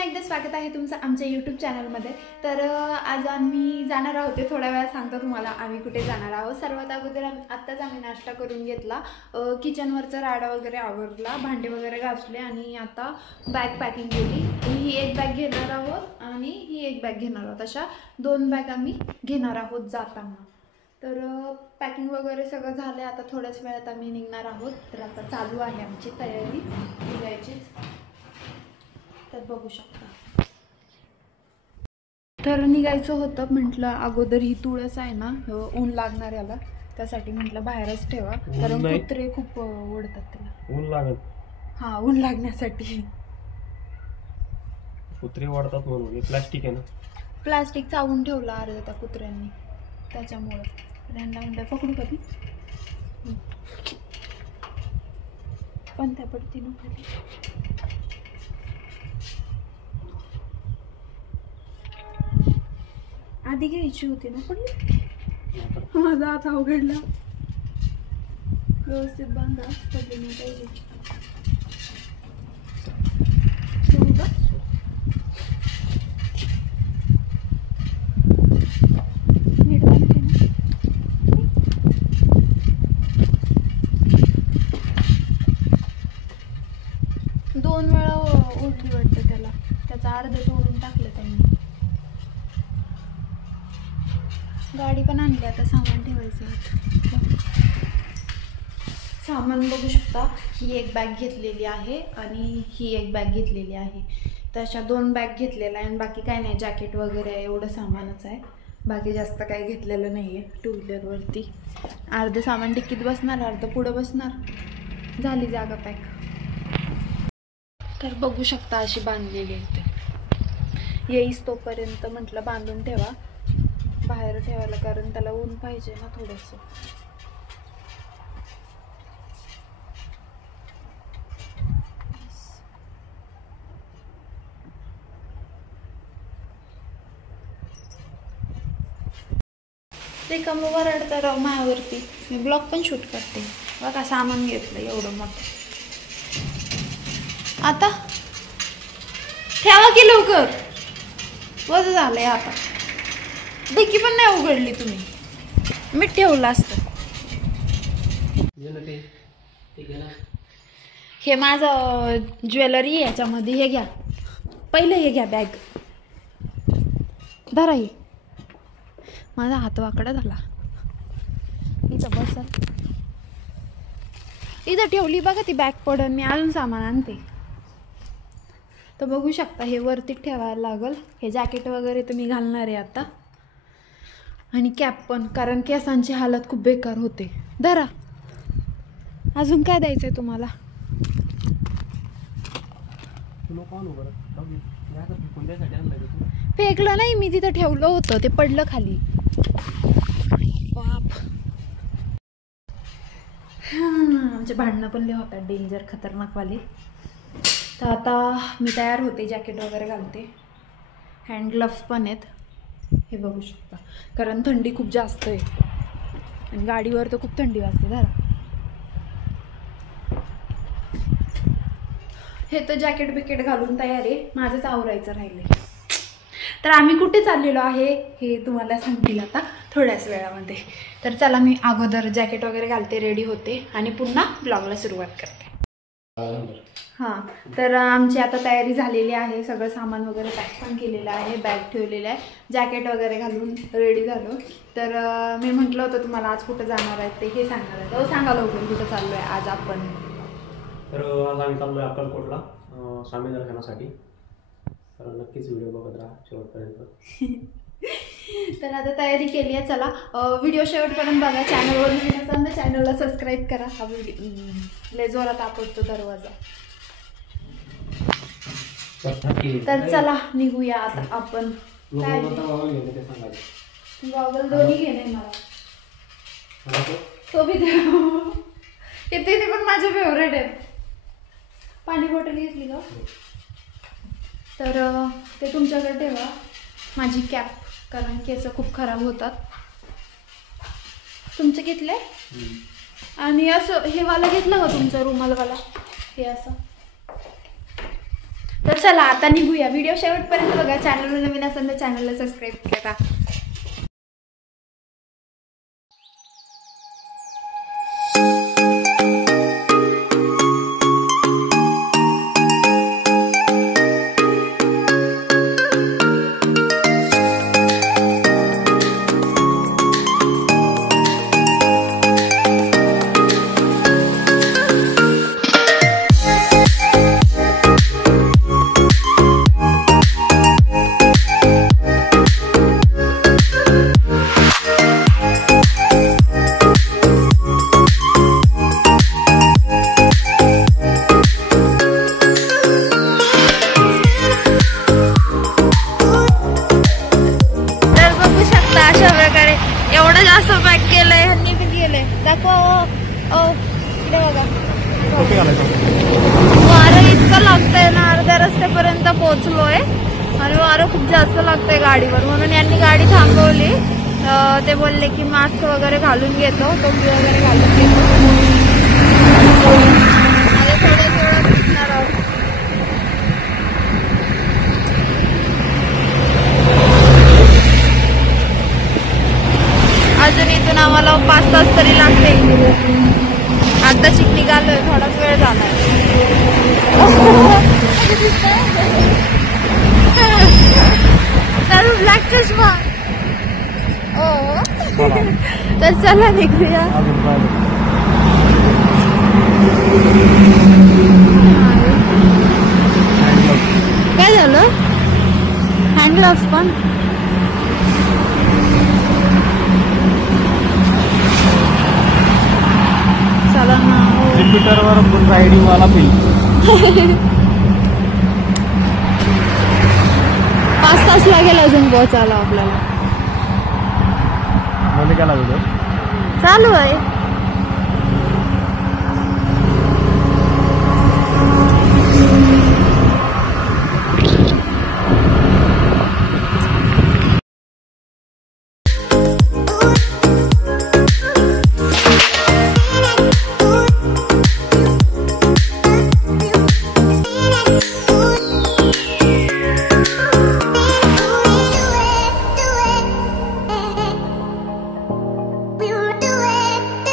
पुन्हा एकदा स्वागत आहे तुमचं आमच्या यूट्यूब चॅनलमध्ये। तर आज आम्ही जाणार आहोत, थोड्या वेळात सांगतो तुम्हाला आम्ही कुठे जाणार आहोत। सर्वात अगोदर आत्ताच आम्ही नाश्ता करून घेतला, किचनवरचा राडा वगैरे आवरला, भांडे वगैरे घासले आणि आता बॅग पॅकिंग केली। ही एक बॅग घेणार आहोत आणि ही एक बॅग घेणार आहोत, अशा दोन बॅग आम्ही घेणार आहोत जाताना। तर पॅकिंग वगैरे सगळं झालं, आता थोड्याच वेळात आम्ही निघणार आहोत। तर आता चालू आहे आमची तयारी निघायचीच, तर बघू शकता। तर निघायचं होतं, म्हटलं अगोदर ही तुळस आहे ना, ऊन लागणार याला, त्यासाठी म्हटलं बाहेरच ठेवा, कारण कुत्रे खूप ओढतात त्याला। ऊन लागत? हा, ऊन लागण्यासाठी कुत्रे ओढतात म्हणून। हे प्लास्टिक आहे ना, प्लास्टिक चावून ठेवलं अर्ध त्या कुत्र्यांनी, त्याच्यामुळे त्यांना म्हटलं पकडू कधी पण त्या पडती ना खाली। आधी घ्यायची होती ना, पडली माझा हात अवघडला। व्यवस्थित बांधा, पडली नाही पाहिजे। सोडू का? नीट बांधते ना। दोन वेळा ओढली वाटतं त्याला, त्याचा अर्ध तोडून टाकलं त्यांनी। गाडी पण आणली, आता सामान ठेवायचं। सामान बघू शकता, ही एक बॅग घेतलेली आहे आणि ही एक बॅग घेतलेली आहे। तशा दोन बॅग घेतलेल्या आहे आणि बाकी काय नाही, जॅकेट वगैरे एवढं सामानच आहे, बाकी जास्त काही घेतलेलं नाही आहे। टू व्हीलरवरती अर्ध सामान डिक्कीत बसणार, अर्ध पुढं बसणार, झाली जागा पॅक। तर बघू शकता अशी बांधलेली आहे, येईस तोपर्यंत म्हटलं बांधून ठेवा, बाहेर ठेवायला, कारण त्याला ऊन पाहिजे ना थोडंसं। ते कम वरडतं राव मायावरती, मी ब्लॉग पण शूट करते बघा। सामान घेतलं एवढं मोठं, आता ठेवा की लवकर, वज झालंय आता। डिक्की पण नाही उघडली तुम्ही, मी ठेवलं असतं। हे माझं ज्वेलरी आहे याच्यामध्ये, हे घ्या पहिले, हे घ्या बॅग, धरा। ही माझा हात वाकडा झाला, इथं बसा, इथं ठेवली बघा ती बॅग पडन, मी अजून सामान आणते। तर बघू शकता, हे वरती ठेवायला लागल। हे जॅकेट वगैरे तर मी घालणार आहे आता, आणि कॅप पण, कारण केसांची हालत खूप बेकार होते। धरा, अजून काय द्यायचंय तुम्हाला? फेकलं नाही मी, तिथं ठेवलं होतं, ते पडलं खाली। बाप, आमचे भांडणं पण लय होतात, डेंजर खतरनाकवाले। तर आता मी तयार होते, जॅकेट वगैरे घालते, हँड ग्लव्स पण आहेत, हे बघू शकता, कारण थंडी खूप जास्त आहे आणि गाडीवर तर खूप थंडी वाजते। धरा, हे तर जॅकेट बिकेट घालून तयार आहे, माझंच आवरायचं राहिलंय। तर आम्ही कुठे चाललेलो आहे हे तुम्हाला सांगतील आता थोड्याच वेळामध्ये। तर चला, मी अगोदर जॅकेट वगैरे घालते, रेडी होते आणि पुन्हा ब्लॉगला सुरुवात करते। हां, तर आमची आता तयारी झालेली आहे, सगळं सामान वगैरे पॅक पण केलेलं आहे, बॅग ठेवलेलं आहे, जॅकेट वगैरे घालून रेडी झालो। तर मी म्हटलं होतं तुम्हाला आज कुठं जाणार आहे ते, हे सांगणार आहे, तर सांगा लवकर कुठं चाललो आहे आज आपण। तर आज आम्ही चाललो आहे अक्कलकोटला स्वामी दर्शनासाठी, तर नक्कीच व्हिडिओ बघत राहा शेवटपर्यंत। तर आता तयारी केली आहे, चला व्हिडिओ शेवटपर्यंत बघा। चॅनलवर नवीन असाल तर चॅनलला सबस्क्राईब करा। हा व्हिडिओ लय जोरात आपटतो दरवाजा। तर चला निघूया आता आपण। काय गॉगल दोन्ही घेणे मला, तो भी हे तिन्ही पण माझे फेवरेट आहेत। पाणी बॉटल घेतली का? तर ते तुमच्याकडे ठेवा, माझी कॅप, कारण केस खूप खराब होतात। तुमचं घेतलंय? आणि असं हे वाला घेतलं का तुमचं रुमालवाला, हे असं? तर चला आता निघूया. व्हिडिओ शेवटपर्यंत बघा. चॅनलवर नवीन असेल तर चॅनलला सबस्क्राईब करा. वारं इतकं लागतंय ना, अर्ध्या रस्त्यापर्यंत पोहोचलोय आणि वारं खूप जास्त लागतंय गाडीवर. म्हणून यांनी गाडी थांबवली. ते बोलले की मास्क वगैरे घालून घेतो, टोपी वगैरे घालून घेतो. थोडं थोडं दिसणार आहोत. अजून इथून आम्हाला 5 तास तरी लागते. आता निघालोय, थोडाच वेळ झालाय. ब्लॅक चष्मा. तर चला निघूया. काय झालं? हँड ग्लोव्स पण चला ना. ज्युपिटरवर रायडिंग वाला फील. 5 तास लागेल अजून पोहोचायला आपल्याला. चालू आहे. We will do it.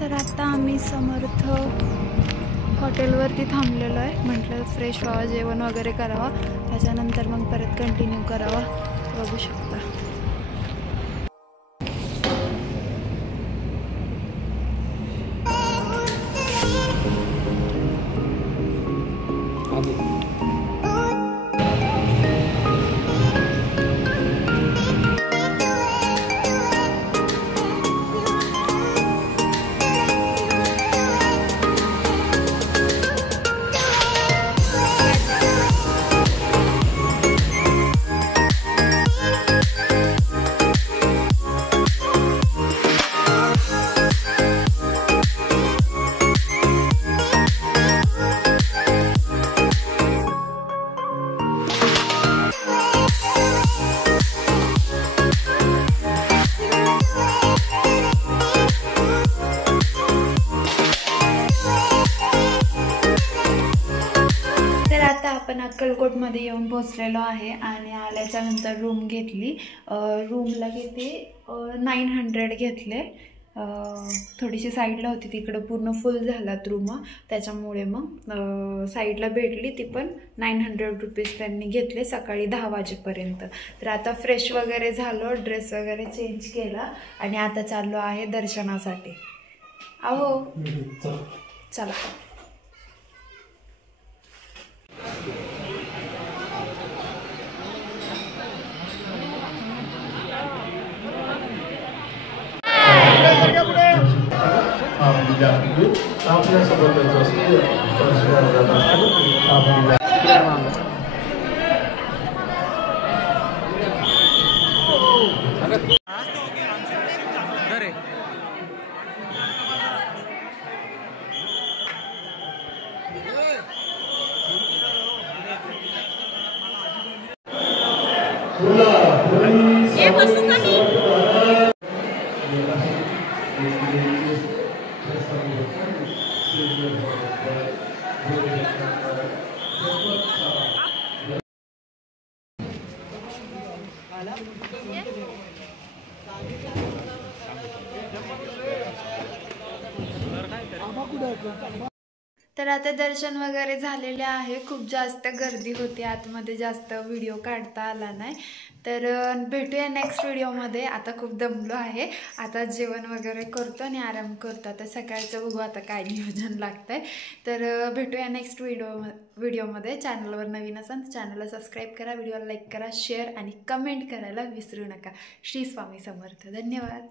तर आता आम्ही समर्थ हॉटेलवरती थांबलेलो आहे. म्हटलं फ्रेश व्हावं, जेवण वगैरे करावं, त्याच्यानंतर मग परत कंटिन्यू करावा. बघू शकता. आपण अक्कलकोटमध्ये येऊन पोचलेलो आहे आणि आल्याच्या नंतर रूम घेतली. रूमला किती 900 घेतले. थोडीशी साईडला होती, तिकडं पूर्ण फुल झालात रूम, त्याच्यामुळे मग साईडला भेटली ती पण 900 रुपीज त्यांनी घेतले सकाळी 10 वाजेपर्यंत. तर आता फ्रेश वगैरे झालो, ड्रेस वगैरे चेंज केला आणि आता चाललो आहे दर्शनासाठी. अहो चला. तर आता दर्शन वगैरे झालेले आहे. खूप जास्त गर्दी होती आतमध्ये, जास्त व्हिडिओ काढता आला नाही. तर भेटूया नेक्स्ट व्हिडिओमध्ये. आता खूप दमलो आहे, आता जेवण वगैरे करतो आणि आराम करतो. आता सकाळचं बघू आता काय नियोजन लागतंय. तर भेटूया नेक्स्ट व्हिडिओमध्ये. चॅनलवर नवीन असाल तर चॅनलला सबस्क्राईब करा, व्हिडिओला लाईक करा, शेअर आणि कमेंट करायला विसरू नका. श्री स्वामी समर्थ. धन्यवाद.